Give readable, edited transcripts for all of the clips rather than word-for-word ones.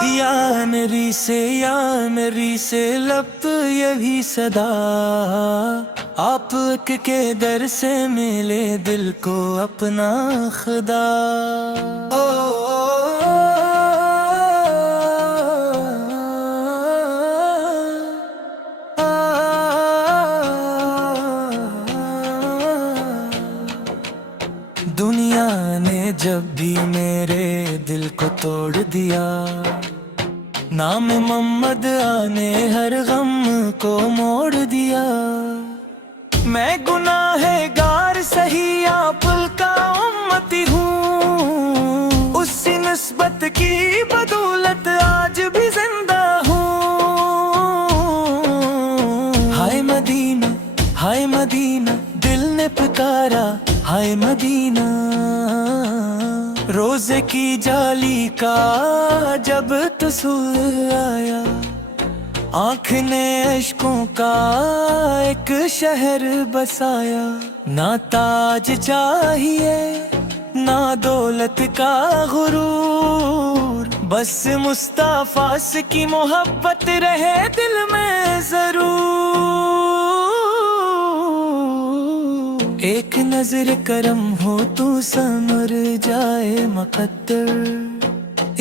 या मेरी से लब यही सदा, आप के दर से मिले दिल को अपना खुदा। दुनिया ने जब भी मेरे दिल को तोड़ दिया, नाम मोहम्मद आने हर गम को मोड़ दिया। मैं गुनाहगार सही आप का उम्मती हूँ, उसी निस्बत की बदौलत आज भी जिंदा हूँ। हाय मदीना दिल ने पुकारा, हाय मदीना। रोजे की जाली का जब तस्वीर आया, आँख ने अश्कों का एक शहर बसाया। ना ताज चाहिए ना दौलत का गुरूर, बस मुस्तफा की मोहब्बत रहे दिल में जरूर। एक नजर करम हो तू समर जाए मुकद्दर,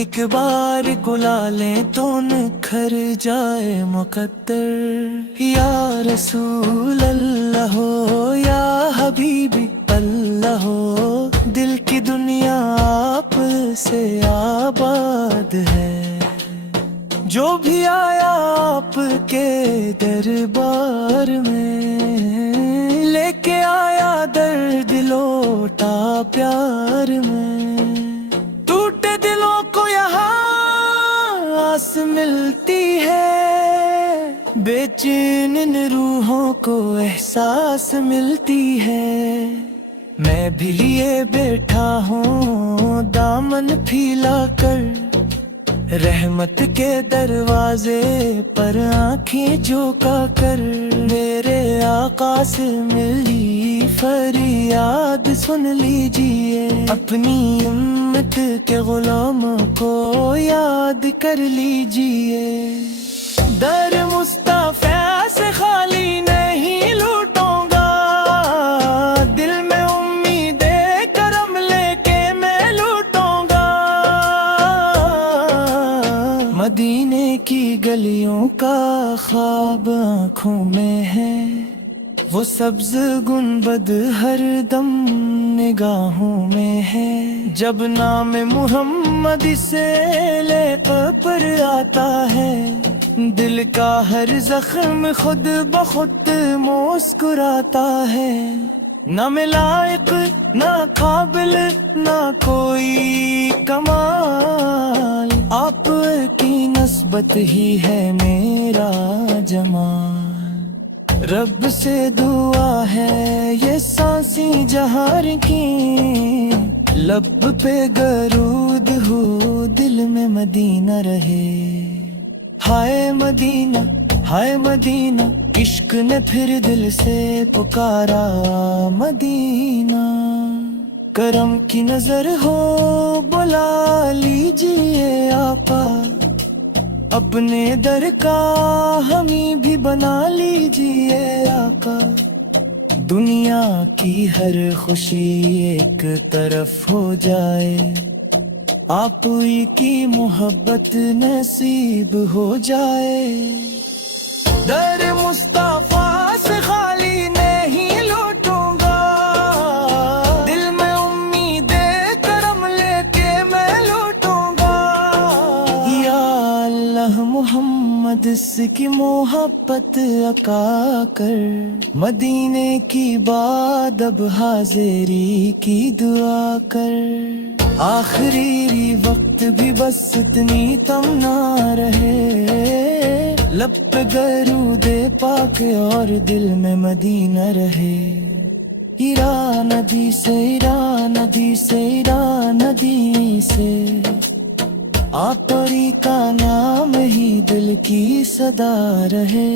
एक बार बुला ले तो निखर जाए मुकद्दर। या रसूल अल्लाह हो या हबीबी अल्लाह हो, दिल की दुनिया आप से आबाद है। जो भी आया आपके दरबार में, लेके आया दर्द लोटा प्यार में। टूटे दिलों को यहाँ आस मिलती है, बेचैन इन रूहों को एहसास मिलती है। मैं भी लिए बैठा हूँ दामन फैला कर, रहमत के दरवाजे पर आँखें झुका कर। मेरे आका से मिली फरियाद सुन लीजिए, अपनी उम्मत के गुलामों को याद कर लीजिए। दर मुस्तफा से खाली नहीं लूटूंगा, दिल में उम्मीदे करम लेके मैं लूटूंगा। मदीने की गलियों का ख्वाब आँखों में है, वो सब्ज गुंबद हर दम निगाहों में है। जब नाम मुहम्मद से लेकर आता है, दिल का हर जख्म खुद ब खुद मुस्कुराता है। न मैं लायक ना काबिल ना कोई कमाल, आप की नस्बत ही है मेरा जमाल। रब से दुआ है ये सांसी जहार की, लब पे गरूद हो दिल में मदीना रहे। हाय मदीना इश्क ने फिर दिल से पुकारा मदीना। करम की नजर हो बुला लीजिए आका, अपने दर का हमें भी बना लीजिए आका। दुनिया की हर खुशी एक तरफ हो जाए, आप ही की मोहब्बत नसीब हो जाए। दर मुस्तफा से खाली नहीं लौटूंगा, दिल में उम्मीदे करम लेके मैं लौटूंगा। या अल्लाह मोहम्मद की मोहब्बत अका कर, मदीने की बाद अब हाजिरी की दुआ कर। आखिरी वक्त भी बस इतनी तमन्ना रहे, लब पे दरूद पाक और दिल में मदीना रहे। हीरा नदी से हीरा नदी से हीरा नदी से, आपरी का नाम ही दिल की सदा रहे।